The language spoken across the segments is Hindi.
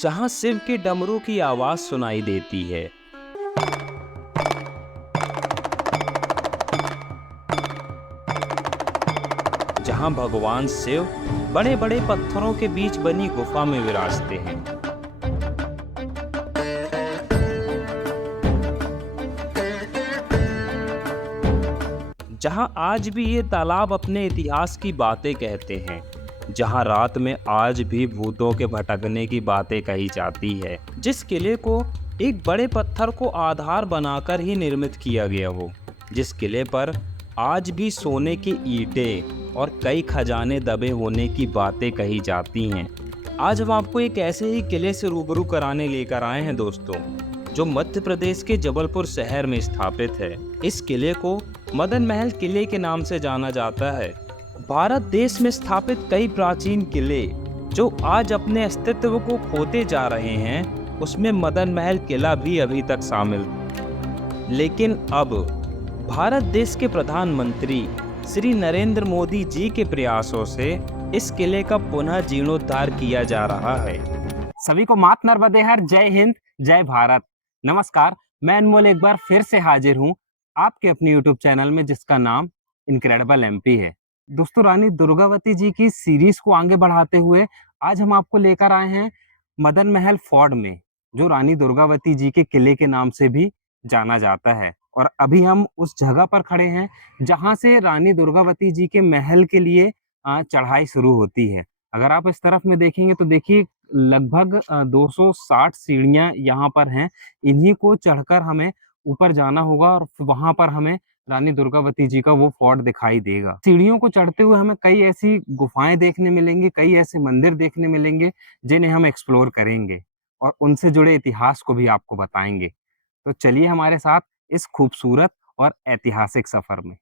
जहां शिव के डमरू की आवाज सुनाई देती है। जहां भगवान शिव बड़े बड़े पत्थरों के बीच बनी गुफा में विराजते हैं। जहां आज भी ये तालाब अपने इतिहास की बातें कहते हैं। जहां रात में आज भी भूतों के भटकने की बातें कही जाती है। जिस किले को एक बड़े पत्थर को आधार बनाकर ही निर्मित किया गया हो। जिस किले पर आज भी सोने की ईंटें और कई खजाने दबे होने की बातें कही जाती हैं। आज हम आपको एक ऐसे ही किले से रूबरू कराने लेकर आए हैं दोस्तों, जो मध्य प्रदेश के जबलपुर शहर में स्थापित है। इस किले को मदन महल किले के नाम से जाना जाता है। भारत देश में स्थापित कई प्राचीन किले जो आज अपने अस्तित्व को खोते जा रहे हैं, उसमें मदन महल किला भी अभी तक शामिल। लेकिन अब भारत देश के प्रधानमंत्री श्री नरेंद्र मोदी जी के प्रयासों से इस किले का पुनः जीर्णोद्धार किया जा रहा है। सभी को मात नर्मदे हर, जय हिंद, जय भारत। नमस्कार, मैं अनमोल एक बार फिर से हाजिर हूँ आपके अपने यूट्यूब चैनल में, जिसका नाम इनक्रेडिबल एमपी है। दोस्तों, रानी दुर्गावती जी की सीरीज को आगे बढ़ाते हुए आज हम आपको लेकर आए हैं मदन महल फोर्ट में, जो रानी दुर्गावती जी के किले के नाम से भी जाना जाता है। और अभी हम उस जगह पर खड़े हैं जहां से रानी दुर्गावती जी के महल के लिए चढ़ाई शुरू होती है। अगर आप इस तरफ में देखेंगे तो देखिए लगभग 260 सीढ़ियां यहाँ पर हैं। इन्हीं को चढ़कर हमें ऊपर जाना होगा और वहां पर हमें रानी दुर्गावती जी का वो फोर्ट दिखाई देगा। सीढ़ियों को चढ़ते हुए हमें कई ऐसी गुफाएं देखने मिलेंगी, कई ऐसे मंदिर देखने मिलेंगे जिन्हें हम एक्सप्लोर करेंगे और उनसे जुड़े इतिहास को भी आपको बताएंगे। तो चलिए हमारे साथ इस खूबसूरत और ऐतिहासिक सफर में।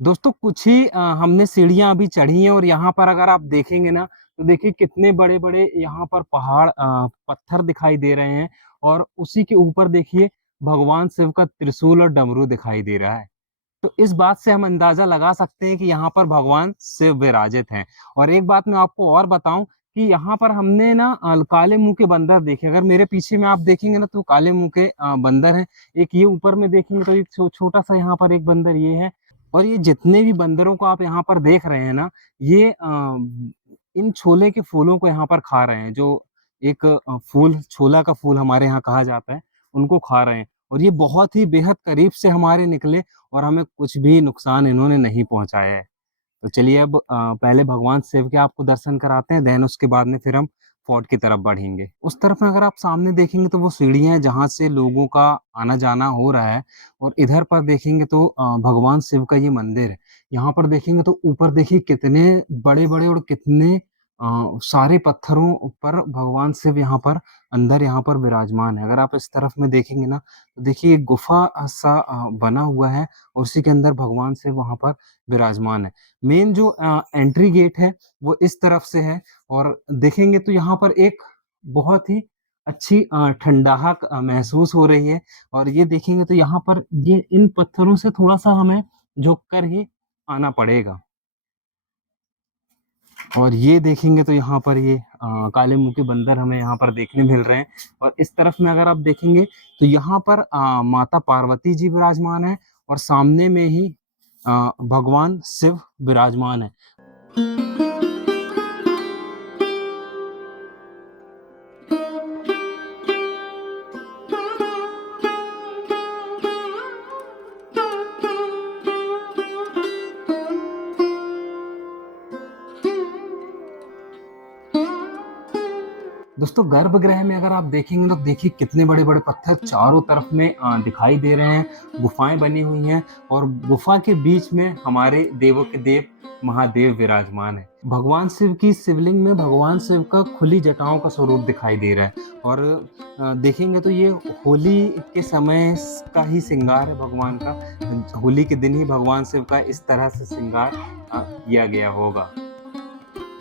दोस्तों, कुछ ही हमने सीढ़ियां अभी चढ़ी हैं और यहाँ पर अगर आप देखेंगे ना तो देखिए कितने बड़े बड़े यहाँ पर पहाड़ पत्थर दिखाई दे रहे हैं और उसी के ऊपर देखिए भगवान शिव का त्रिशूल और डमरू दिखाई दे रहा है। तो इस बात से हम अंदाजा लगा सकते हैं कि यहाँ पर भगवान शिव विराजित हैं। और एक बात मैं आपको और बताऊं कि यहाँ पर हमने ना काले मुंह के बंदर देखे। अगर मेरे पीछे में आप देखेंगे ना तो काले मुंह के बंदर हैं। एक ये ऊपर में देखेंगे तो एक छोटा सा यहाँ पर एक बंदर ये है। और ये जितने भी बंदरों को आप यहाँ पर देख रहे हैं ना, ये इन छोले के फूलों को यहाँ पर खा रहे हैं। जो एक फूल, छोला का फूल हमारे यहाँ कहा जाता है, उनको खा रहे हैं। और ये बहुत ही बेहद करीब से हमारे निकले और हमें कुछ भी नुकसान इन्होंने नहीं पहुंचाया है। तो चलिए अब पहले भगवान शिव के आपको दर्शन कराते हैं, देन उसके बाद में फिर हम फोर्ट की तरफ बढ़ेंगे। उस तरफ में अगर आप सामने देखेंगे तो वो सीढ़ियां हैं जहां से लोगों का आना जाना हो रहा है। और इधर पर देखेंगे तो भगवान शिव का ये मंदिर है। यहाँ पर देखेंगे तो ऊपर देखिए कितने बड़े बड़े और कितने सारे पत्थरों पर भगवान शिव यहाँ पर अंदर यहाँ पर विराजमान है। अगर आप इस तरफ में देखेंगे ना तो देखिए एक गुफा सा बना हुआ है और उसी के अंदर भगवान शिव वहाँ पर विराजमान है। मेन जो एंट्री गेट है वो इस तरफ से है। और देखेंगे तो यहाँ पर एक बहुत ही अच्छी ठंडाहट महसूस हो रही है। और ये देखेंगे तो यहाँ पर ये इन पत्थरों से थोड़ा सा हमें झुक कर ही आना पड़ेगा। और ये देखेंगे तो यहाँ पर ये काले मुंह के बंदर हमें यहाँ पर देखने मिल रहे हैं। और इस तरफ में अगर आप देखेंगे तो यहाँ पर माता पार्वती जी विराजमान है और सामने में ही भगवान शिव विराजमान है। दोस्तों गर्भगृह में अगर आप देखेंगे तो देखिए कितने बड़े-बड़े पत्थर चारों तरफ में दिखाई दे रहे हैं, गुफाएँ बनी हुई हैं और गुफा के बीच में हमारे देवों के देव महादेव विराजमान हैं। भगवान शिव की शिवलिंग में भगवान शिव का खुली जटाओं का स्वरूप दिखाई दे रहा है और देखेंगे तो ये होली के समय का ही श्रृंगार है भगवान का। होली के दिन ही भगवान शिव का इस तरह से श्रृंगार किया गया होगा।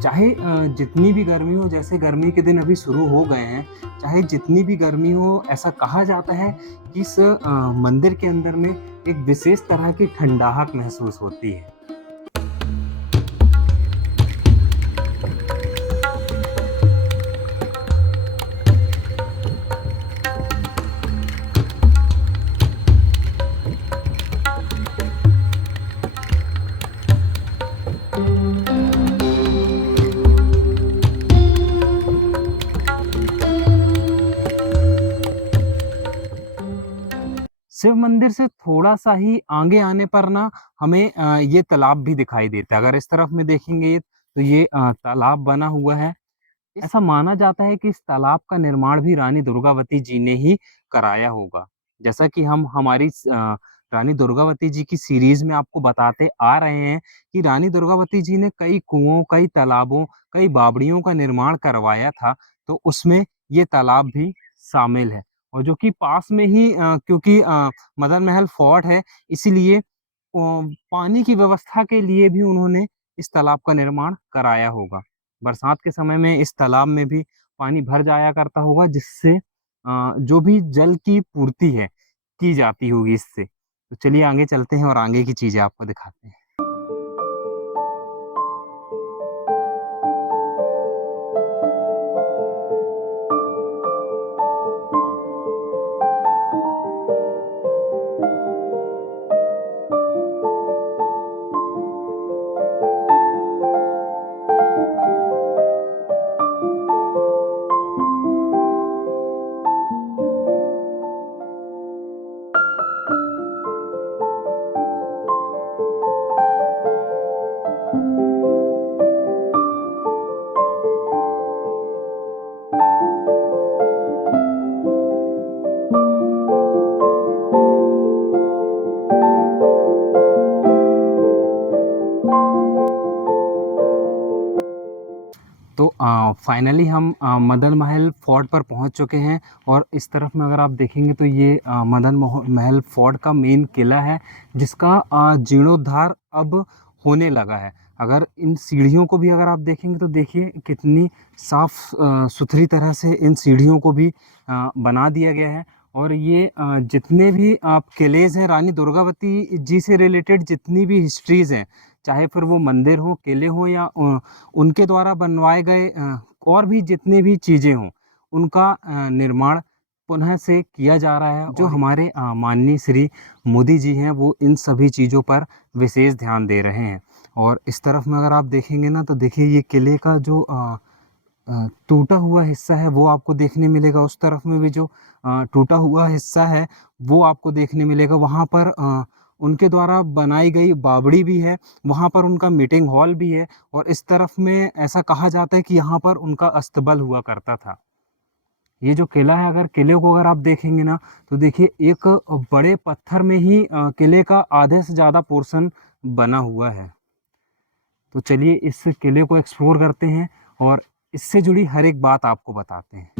चाहे जितनी भी गर्मी हो, जैसे गर्मी के दिन अभी शुरू हो गए हैं, चाहे जितनी भी गर्मी हो, ऐसा कहा जाता है कि इस मंदिर के अंदर में एक विशेष तरह की ठंडाहट महसूस होती है। शिव मंदिर से थोड़ा-सा ही आगे आने पर ना हमें ये तालाब भी दिखाई देता है। अगर इस तरफ में देखेंगे तो ये तालाब बना हुआ है। ऐसा माना जाता है कि इस तालाब का निर्माण भी रानी दुर्गावती जी ने ही कराया होगा। जैसा कि हम हमारी रानी दुर्गावती जी की सीरीज़ में आपको बताते आ रहे हैं कि रानी दुर्गावती जी ने कई कुओं, कई तालाबों, कई बावड़ियों का निर्माण करवाया था, तो उसमें ये तालाब भी शामिल है। और जो कि पास में ही क्योंकि मदन महल फोर्ट है, इसीलिए पानी की व्यवस्था के लिए भी उन्होंने इस तालाब का निर्माण कराया होगा। बरसात के समय में इस तालाब में भी पानी भर जाया करता होगा जिससे जो भी जल की पूर्ति है, की जाती होगी इससे। तो चलिए आगे चलते हैं और आगे की चीज़ें आपको दिखाते हैं। तो फाइनली हम मदन महल फोर्ट पर पहुंच चुके हैं और इस तरफ में अगर आप देखेंगे तो ये महल फोर्ट का मेन किला है जिसका जीर्णोद्धार अब होने लगा है। अगर इन सीढ़ियों को भी अगर आप देखेंगे तो देखिए कितनी साफ सुथरी तरह से इन सीढ़ियों को भी बना दिया गया है और ये जितने भी किलेज हैं रानी दुर्गावती जी से रिलेटेड जितनी भी हिस्ट्रीज़ हैं, चाहे फिर वो मंदिर हो, किले हों या उनके द्वारा बनवाए गए और भी जितने भी चीज़ें हों, उनका निर्माण पुनः से किया जा रहा है। जो हमारे माननीय श्री मोदी जी हैं, वो इन सभी चीज़ों पर विशेष ध्यान दे रहे हैं। और इस तरफ में अगर आप देखेंगे ना, तो देखिए ये किले का जो टूटा हुआ हिस्सा है, वो आपको देखने मिलेगा। उस तरफ में भी जो टूटा हुआ हिस्सा है, वो आपको देखने मिलेगा। वहाँ पर उनके द्वारा बनाई गई बावड़ी भी है, वहाँ पर उनका मीटिंग हॉल भी है और इस तरफ में ऐसा कहा जाता है कि यहाँ पर उनका अस्तबल हुआ करता था। ये जो किला है, अगर किले को अगर आप देखेंगे ना, तो देखिए एक बड़े पत्थर में ही किले का आधे से ज़्यादा पोर्शन बना हुआ है। तो चलिए इस किले को एक्सप्लोर करते हैं और इससे जुड़ी हर एक बात आपको बताते हैं।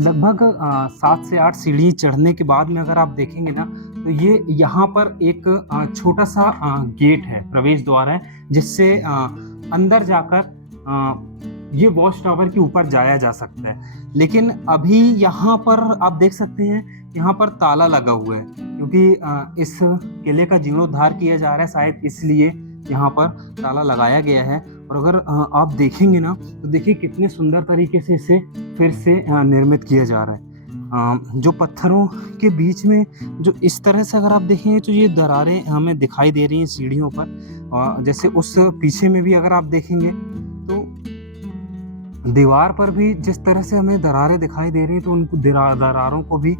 लगभग 7 से 8 सीढ़ी चढ़ने के बाद में अगर आप देखेंगे ना, तो ये यहाँ पर एक छोटा-सा गेट है, प्रवेश द्वार है, जिससे अंदर जाकर ये वॉच टावर के ऊपर जाया जा सकता है। लेकिन अभी यहाँ पर आप देख सकते हैं, यहाँ पर ताला लगा हुआ है, क्योंकि इस किले का जीर्णोद्धार किया जा रहा है, शायद इसलिए यहाँ पर ताला लगाया गया है। और अगर आप देखेंगे ना, तो देखिए कितने सुंदर तरीके से इसे फिर से निर्मित किया जा रहा है। जो पत्थरों के बीच में जो इस तरह से अगर आप देखेंगे तो ये दरारें हमें दिखाई दे रही हैं सीढ़ियों पर। जैसे उस पीछे में भी अगर आप देखेंगे तो दीवार पर भी जिस तरह से हमें दरारें दिखाई दे रही हैं, तो उन दरारों को भी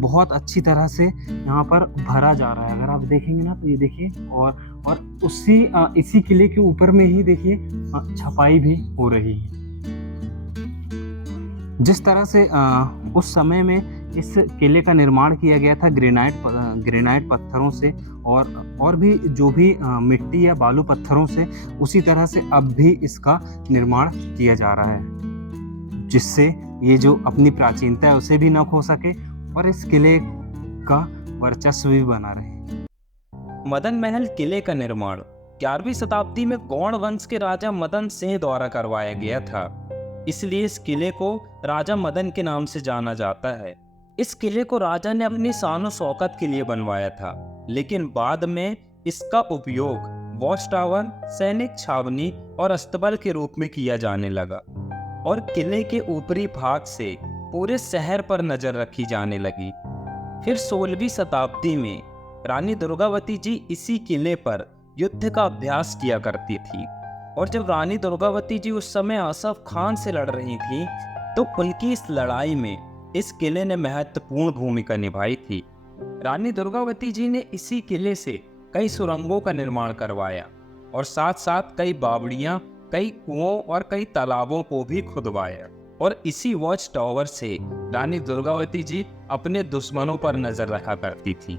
बहुत अच्छी तरह से यहाँ पर भरा जा रहा है। अगर आप देखेंगे ना तो ये देखिए, और इसी किले के ऊपर में ही देखिए छपाई भी हो रही है। जिस तरह से उस समय में इस किले का निर्माण किया गया था ग्रेनाइट पत्थरों से और भी जो भी मिट्टी या बालू पत्थरों से, उसी तरह से अब भी इसका निर्माण किया जा रहा है, जिससे ये जो अपनी प्राचीनता है उसे भी न खो सके और इस किले का वर्चस्व भी बना रहे। मदन महल किले का निर्माण 11वीं शताब्दी में गौड़ वंश के राजा मदन सिंह द्वारा करवाया गया था, इसलिए इस किले को राजा मदन के नाम से जाना जाता है। इस किले को राजा ने अपनी शान शौकत के लिए बनवाया था, लेकिन बाद में इसका उपयोग वॉच टावर, सैनिक छावनी और अस्तबल के रूप में किया जाने लगा और किले के ऊपरी भाग से पूरे शहर पर नजर रखी जाने लगी। फिर 16वीं शताब्दी में रानी दुर्गावती जी इसी किले पर युद्ध का अभ्यास किया करती थी, और जब रानी दुर्गावती जी उस समय आसफ खान से लड़ रही थी, तो उनकी इस लड़ाई में इस किले ने महत्वपूर्ण भूमिका निभाई थी। रानी दुर्गावती जी ने इसी किले से कई सुरंगों का निर्माण करवाया और साथ साथ कई बावड़ियां, कई कुओं और कई तालाबों को भी खुदवाया, और इसी वॉच टावर से रानी दुर्गावती जी अपने दुश्मनों पर नजर रखा करती थी।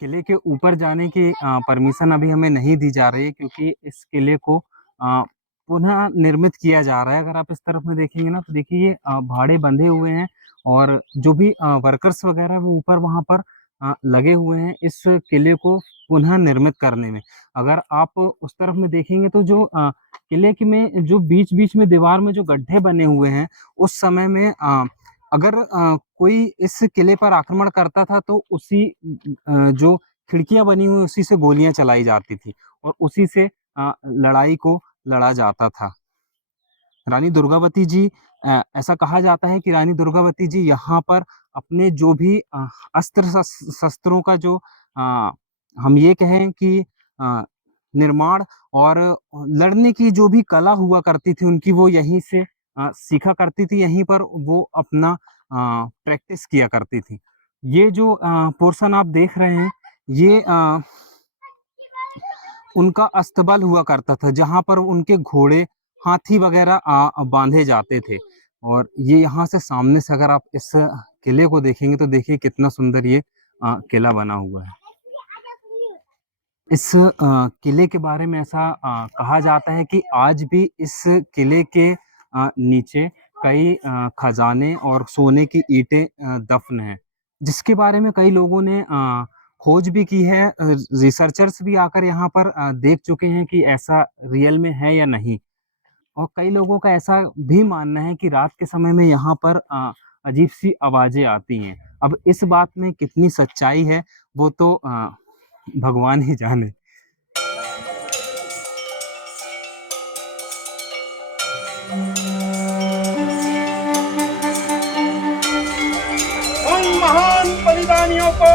किले के ऊपर जाने की परमिशन अभी हमें नहीं दी जा रही है, क्योंकि इस किले को पुनः निर्मित किया जा रहा है। अगर आप इस तरफ में देखेंगे ना तो देखिए ये भाड़े बंधे हुए हैं, और जो भी वर्कर्स वगैरह वो ऊपर वहाँ पर लगे हुए हैं इस किले को पुनः निर्मित करने में। अगर आप उस तरफ में देखेंगे तो जो किले के में जो बीच-बीच में दीवार में जो गड्ढे बने हुए हैं, उस समय में अगर कोई इस किले पर आक्रमण करता था तो जो खिड़कियाँ बनी हुई उसी से गोलियाँ चलाई जाती थी और उसी से लड़ाई को लड़ा जाता था। रानी दुर्गावती जी, ऐसा कहा जाता है कि रानी दुर्गावती जी यहाँ पर अपने जो भी शस्त्रों का जो हम ये कहें कि निर्माण और लड़ने की जो भी कला हुआ करती थी उनकी, वो यहीं से सीखा करती थी, यहीं पर वो अपना प्रैक्टिस किया करती थी। ये जो पोर्शन आप देख रहे हैं, ये उनका अस्तबल हुआ करता था, जहाँ पर उनके घोड़े, हाथी वगैरह बांधे जाते थे। और ये यहाँ से सामने से अगर आप इस किले को देखेंगे तो देखिए कितना सुंदर ये किला बना हुआ है। इस किले के बारे में ऐसा कहा जाता है कि आज भी इस किले के नीचे कई खजाने और सोने की ईंटें दफन हैं, जिसके बारे में कई लोगों ने खोज भी की है। रिसर्चर्स भी आकर यहाँ पर देख चुके हैं कि ऐसा रियल में है या नहीं। और कई लोगों का ऐसा भी मानना है कि रात के समय में यहाँ पर अजीब-सी आवाज़ें आती हैं। अब इस बात में कितनी सच्चाई है, वो तो भगवान ही जाने। उन महान बलिदानियों को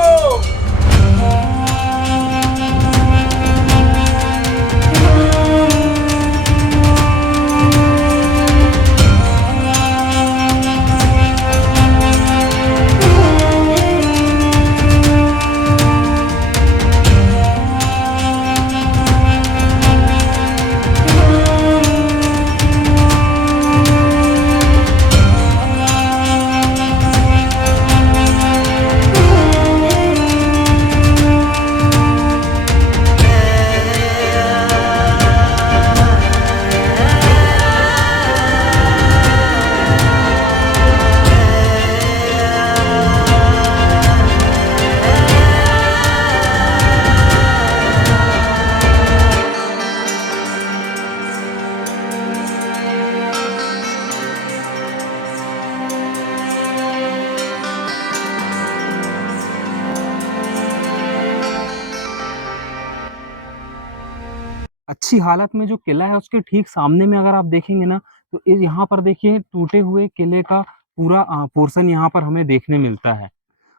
अच्छी हालत में जो किला है उसके ठीक सामने में अगर आप देखेंगे ना तो यहाँ पर देखिए टूटे हुए किले का पूरा पोर्शन यहाँ पर हमें देखने मिलता है।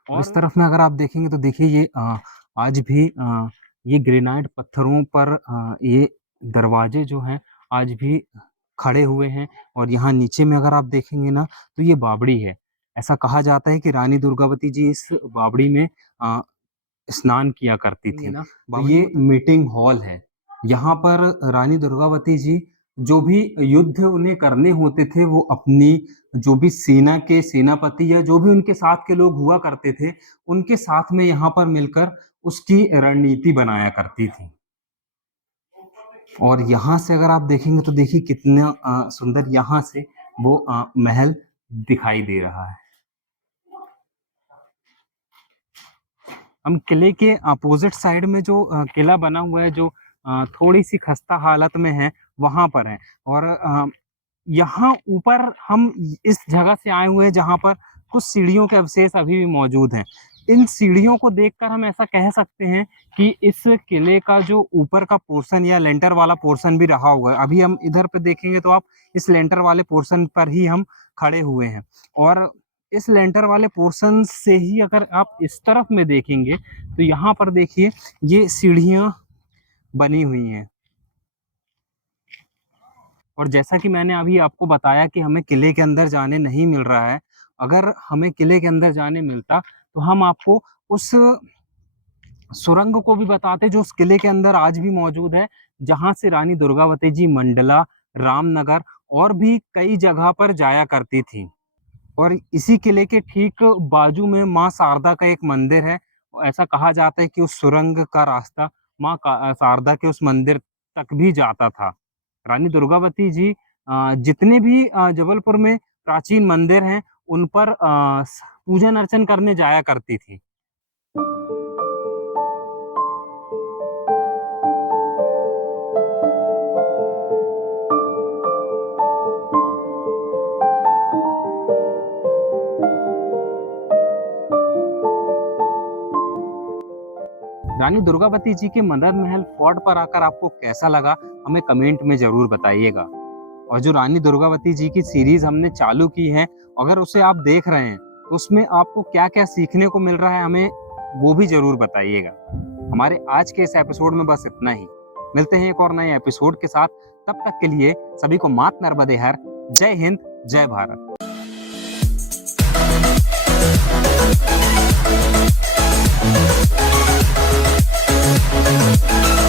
और इस तरफ में अगर आप देखेंगे तो देखिए ये आज भी ये ग्रेनाइट पत्थरों पर ये दरवाजे जो हैं आज भी खड़े हुए हैं। और यहाँ नीचे में अगर आप देखेंगे ना तो ये बावड़ी है। ऐसा कहा जाता है कि रानी दुर्गावती जी इस बावड़ी में स्नान किया करती थी ना। तो ये मीटिंग हॉल है। यहाँ पर रानी दुर्गावती जी जो भी युद्ध उन्हें करने होते थे वो अपनी जो भी सेना के सेनापति या जो भी उनके साथ के लोग हुआ करते थे उनके साथ में यहाँ पर मिलकर उसकी रणनीति बनाया करती थी। और यहाँ से अगर आप देखेंगे तो देखिए कितना सुंदर यहाँ से वो महल दिखाई दे रहा है। हम किले के अपोजिट साइड में जो किला बना हुआ है जो थोड़ी सी खस्ता हालत में है वहां पर है। और यहाँ ऊपर हम इस जगह से आए हुए हैं जहाँ पर कुछ सीढ़ियों के अवशेष अभी भी मौजूद हैं। इन सीढ़ियों को देखकर हम ऐसा कह सकते हैं कि इस किले का जो ऊपर का पोर्शन या लेंटर वाला पोर्शन भी रहा होगा। अभी हम इधर पे देखेंगे तो आप इस लेंटर वाले पोर्शन पर ही हम खड़े हुए हैं। और इस लेंटर वाले पोर्शन से ही अगर आप इस तरफ में देखेंगे तो यहाँ पर देखिए ये सीढ़ियाँ बनी हुई हैं। और जैसा कि मैंने अभी आपको बताया कि हमें किले के अंदर जाने नहीं मिल रहा है। अगर हमें किले के अंदर जाने मिलता तो हम आपको उस सुरंग को भी बताते जो उस किले के अंदर आज भी मौजूद है, जहाँ से रानी दुर्गावती जी मंडला, रामनगर और भी कई जगह पर जाया करती थी। और इसी किले के ठीक बाजू में माँ शारदा का एक मंदिर है। ऐसा कहा जाता है कि उस सुरंग का रास्ता माँ शारदा के उस मंदिर तक भी जाता था। रानी दुर्गावती जी जितने भी जबलपुर में प्राचीन मंदिर हैं उन पर पूजन अर्चन करने जाया करती थी। रानी दुर्गावती जी के मदन महल फोर्ट पर आकर आपको कैसा लगा हमें कमेंट में जरूर बताइएगा। और जो रानी दुर्गावती जी की सीरीज हमने चालू की है अगर उसे आप देख रहे हैं तो उसमें आपको क्या क्या सीखने को मिल रहा है हमें वो भी जरूर बताइएगा। हमारे आज के इस एपिसोड में बस इतना ही। मिलते हैं एक और नए एपिसोड के साथ। तब तक के लिए सभी को मात नर्मदे हर। जय हिंद, जय Bharat. We'll be right back.